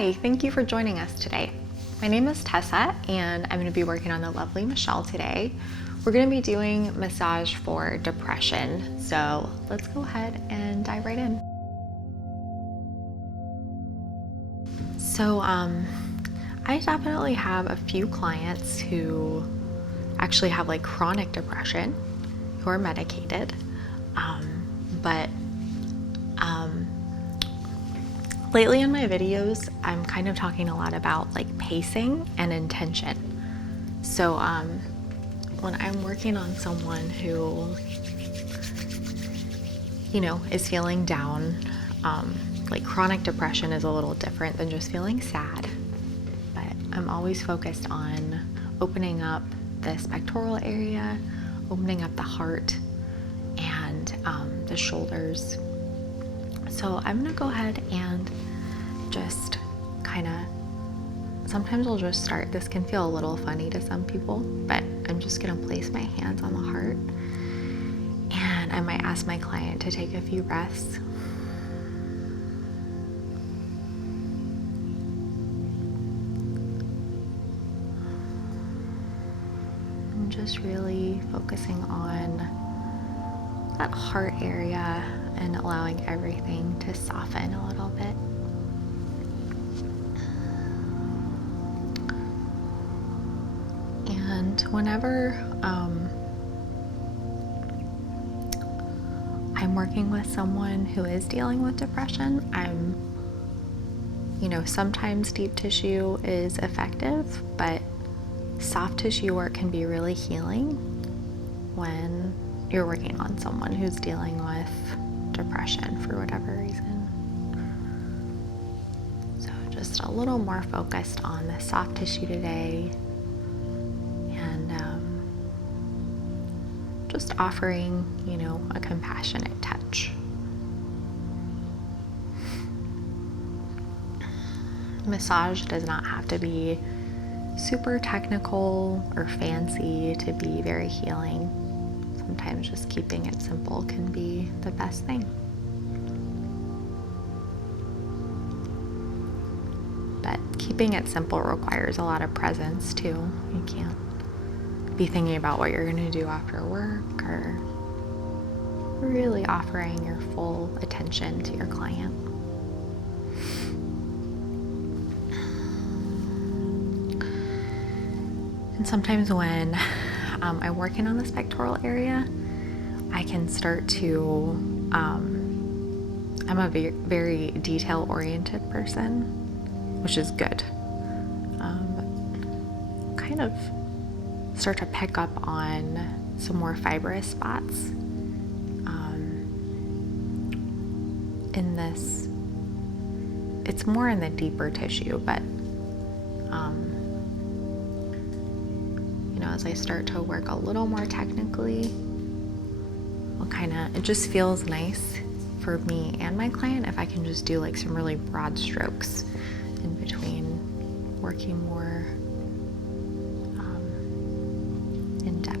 Hi, thank you for joining us today. My name is Tessa and I'm going to be working on the lovely Michelle today. We're going to be doing massage for depression, so let's go ahead and dive right in. So I definitely have a few clients who actually have like chronic depression, who are medicated, but lately in my videos, I'm kind of talking a lot about like pacing and intention. So when I'm working on someone who, is feeling down, like chronic depression is a little different than just feeling sad, but I'm always focused on opening up this pectoral area, opening up the heart and the shoulders. So I'm gonna go ahead and just kind of, sometimes I'll just start, this can feel a little funny to some people, but I'm just gonna place my hands on the heart and I might ask my client to take a few breaths. I'm just really focusing on that heart area and allowing everything to soften a little bit. And whenever I'm working with someone who is dealing with depression, sometimes deep tissue is effective, but soft tissue work can be really healing when you're working on someone who's dealing with depression for whatever reason. So just a little more focused on the soft tissue today, and just offering, a compassionate touch. Massage does not have to be super technical or fancy to be very healing. Sometimes just keeping it simple can be the best thing. But keeping it simple requires a lot of presence too. You can't be thinking about what you're going to do after work, or really offering your full attention to your client. And sometimes when I'm working on this pectoral area, I can start to, I'm a very detail-oriented person, which is good. Kind of start to pick up on some more fibrous spots in this. It's more in the deeper tissue, but as I start to work a little more technically, it just feels nice for me and my client if I can just do like some really broad strokes in between, working more in depth.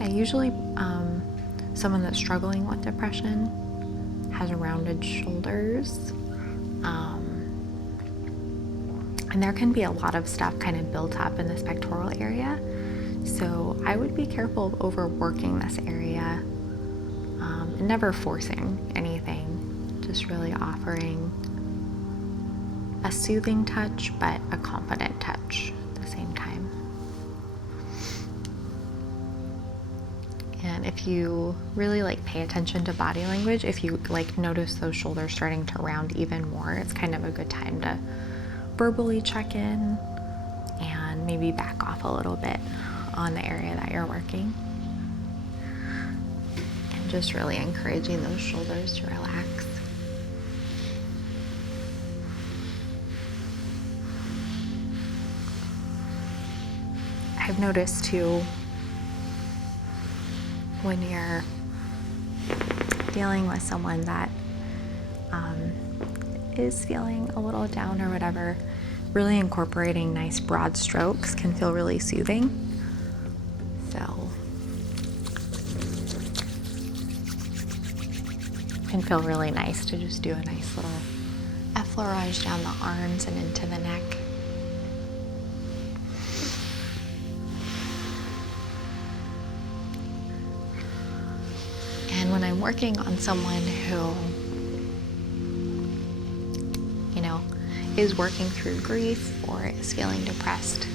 And usually someone that's struggling with depression has rounded shoulders, and there can be a lot of stuff kind of built up in this pectoral area, so I would be careful of overworking this area, and never forcing anything, just really offering a soothing touch but a confident touch at the same time. And if you really pay attention to body language, if you notice those shoulders starting to round even more, it's kind of a good time to verbally check in and maybe back off a little bit on the area that you're working. And just really encouraging those shoulders to relax. I've noticed too, when you're dealing with someone that is feeling a little down or whatever, really incorporating nice broad strokes can feel really soothing. So can feel really nice to just do a nice little effleurage down the arms and into the neck. And when I'm working on someone who, is working through grief or is feeling depressed,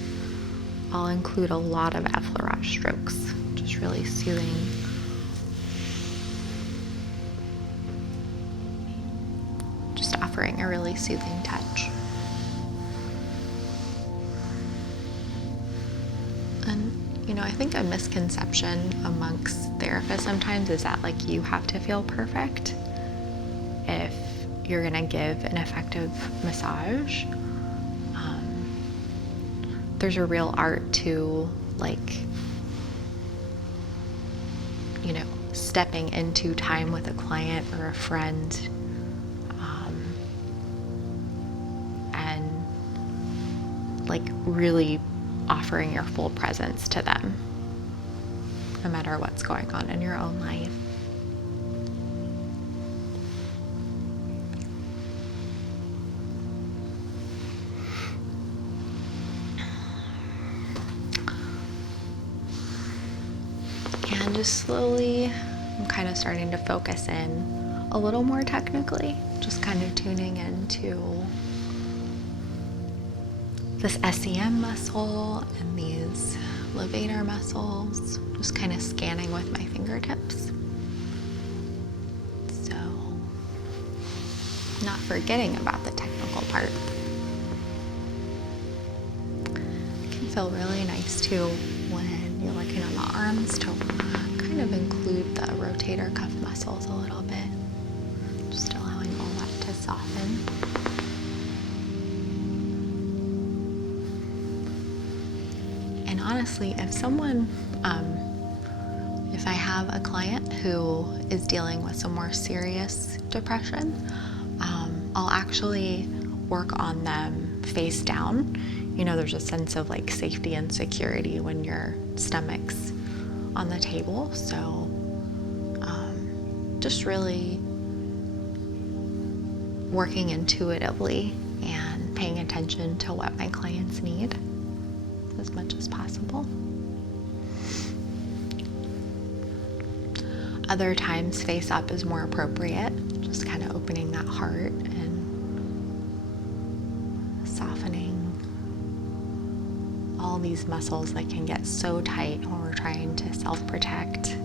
I'll include a lot of effleurage strokes, just really soothing. Just offering a really soothing touch. And, I think a misconception amongst therapists sometimes is that you have to feel perfect if you're going to give an effective massage. There's a real art to stepping into time with a client or a friend, and really offering your full presence to them, no matter what's going on in your own life. And just slowly, I'm kind of starting to focus in a little more technically, just kind of tuning into this SCM muscle and these levator muscles, just kind of scanning with my fingertips. So, not forgetting about the technical part. It can feel really nice too when you're working on the arms to kind of include the rotator cuff muscles a little bit, just allowing all that to soften. And honestly, if I have a client who is dealing with some more serious depression, I'll actually work on them face down. There's a sense of safety and security when your stomach's on the table. So just really working intuitively and paying attention to what my clients need as much as possible. Other times, face up is more appropriate, just kind of opening that heart and softening all these muscles that can get so tight when we're trying to self-protect,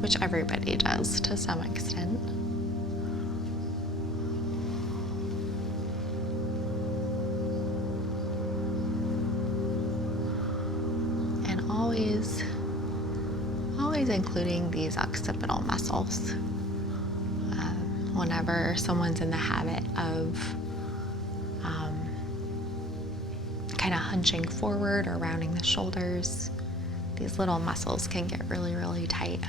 which everybody does to some extent. And always including these occipital muscles. Whenever someone's in the habit of kind of hunching forward or rounding the shoulders, these little muscles can get really, really tight.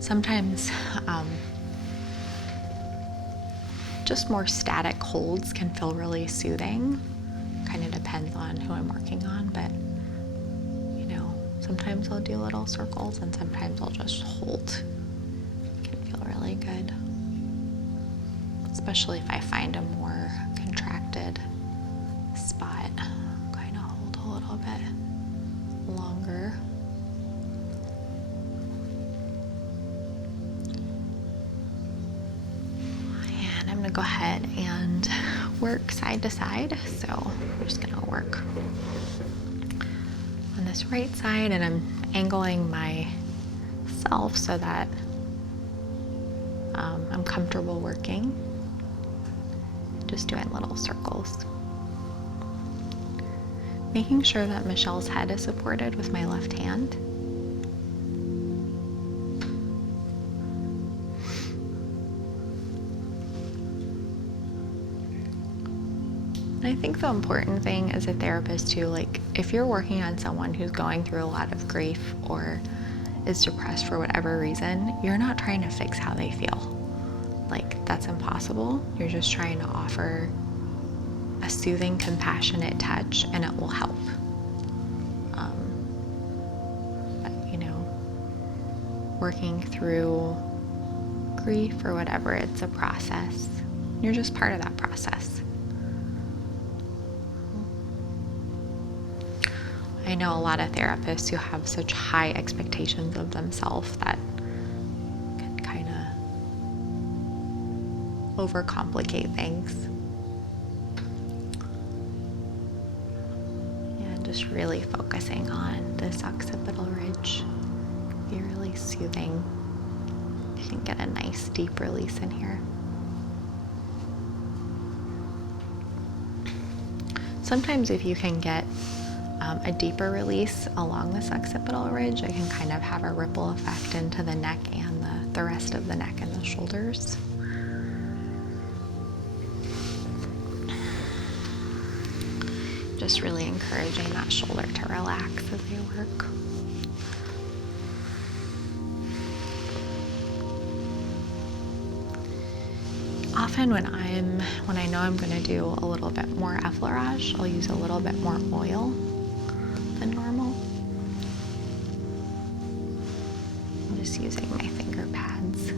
Sometimes just more static holds can feel really soothing. Kind of depends on who I'm working on, but sometimes I'll do little circles and sometimes I'll just hold. It can feel really good, especially if I find a more contracted spot. Kind of hold a little bit longer. And I'm gonna go ahead and work side to side. So I'm just gonna work on this right side, and I'm angling myself so that I'm comfortable working. Just doing little circles. Making sure that Michelle's head is supported with my left hand. And I think the important thing as a therapist too, if you're working on someone who's going through a lot of grief or is depressed for whatever reason, you're not trying to fix how they feel. That's impossible. You're just trying to offer a soothing, compassionate touch, and it will help. working through grief or whatever, it's a process. You're just part of that process. I know a lot of therapists who have such high expectations of themselves that can kind of overcomplicate things. And just really focusing on this occipital ridge can be really soothing. You can get a nice deep release in here. Sometimes if you can get a deeper release along this occipital ridge, it can kind of have a ripple effect into the neck and the rest of the neck and the shoulders. Just really encouraging that shoulder to relax as you work. Often when I know I'm going to do a little bit more effleurage, I'll use a little bit more oil than normal. I'm just using my finger pads. You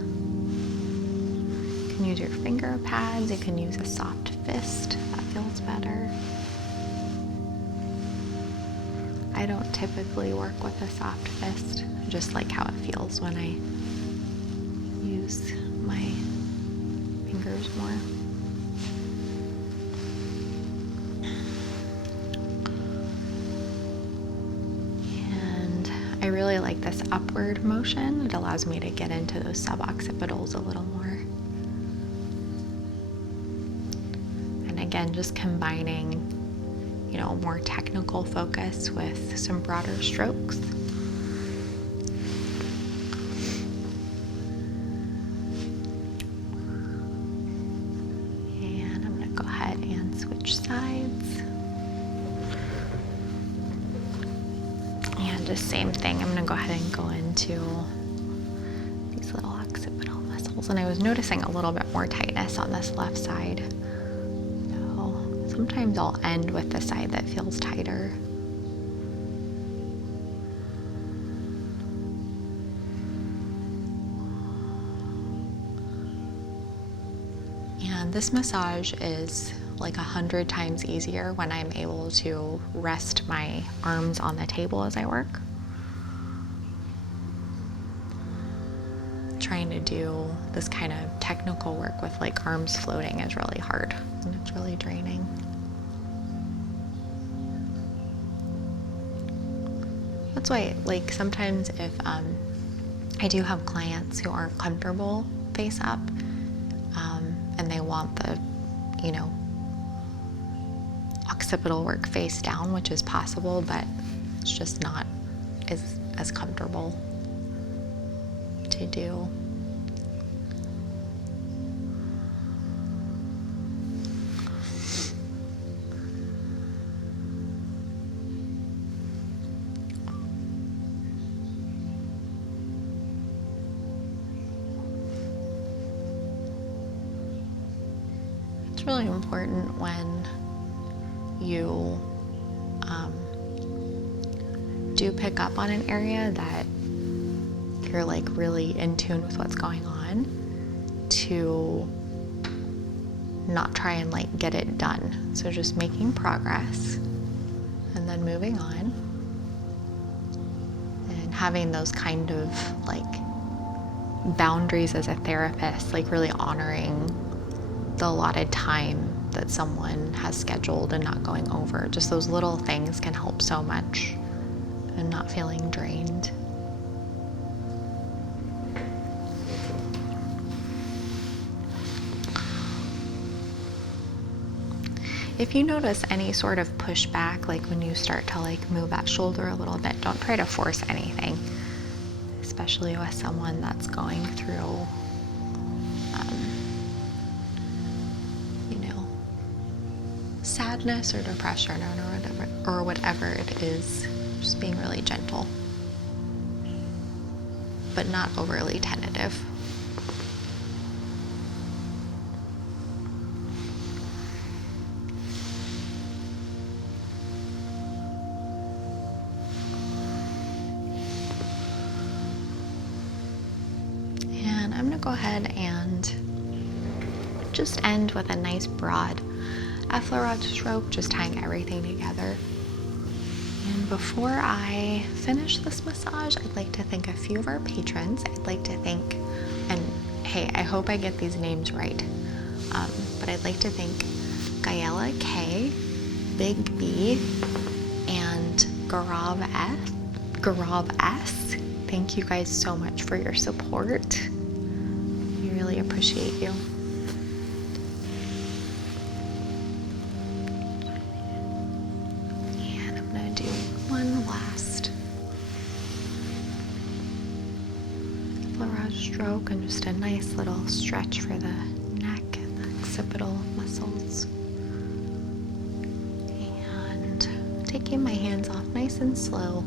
can use your finger pads, you can use a soft fist, that feels better. I don't typically work with a soft fist, I just like how it feels when I use my fingers more. And I really like this upward motion. It allows me to get into those suboccipitals a little more. And again, just combining, more technical focus with some broader strokes. Sides. And just same thing, I'm going to go ahead and go into these little occipital muscles. And I was noticing a little bit more tightness on this left side. So sometimes I'll end with the side that feels tighter. And this massage is like 100 times easier when I'm able to rest my arms on the table as I work. Trying to do this kind of technical work with like arms floating is really hard and it's really draining. That's why, like, sometimes if I do have clients who aren't comfortable face up and they want the, occipital work face down, which is possible, but it's just not as comfortable to do. It's really important when you do pick up on an area that you're like really in tune with what's going on, to not try and like get it done. So just making progress and then moving on and having those kind of like boundaries as a therapist, like really honoring the allotted time that someone has scheduled and not going over. Just those little things can help so much and not feeling drained. If you notice any sort of pushback, like when you start to like move that shoulder a little bit, don't try to force anything, especially with someone that's going through sadness or depression or whatever it is. Just being really gentle, but not overly tentative. gonna go ahead and just end with a nice broad effleurage stroke, just tying everything together. And before I finish this massage, I'd like to thank a few of our patrons. I'd like to thank, and hey, I hope I get these names right, but I'd like to thank Gaela K, Big B, and Garav S. Thank you guys so much for your support. We really appreciate you. And I'm gonna do one last effleurage stroke and just a nice little stretch for the neck and the occipital muscles. And taking my hands off nice and slow.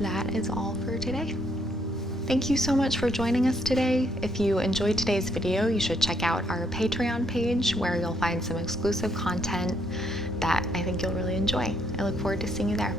That is all for today. Thank you so much for joining us today. If you enjoyed today's video, you should check out our Patreon page where you'll find some exclusive content that I think you'll really enjoy. I look forward to seeing you there.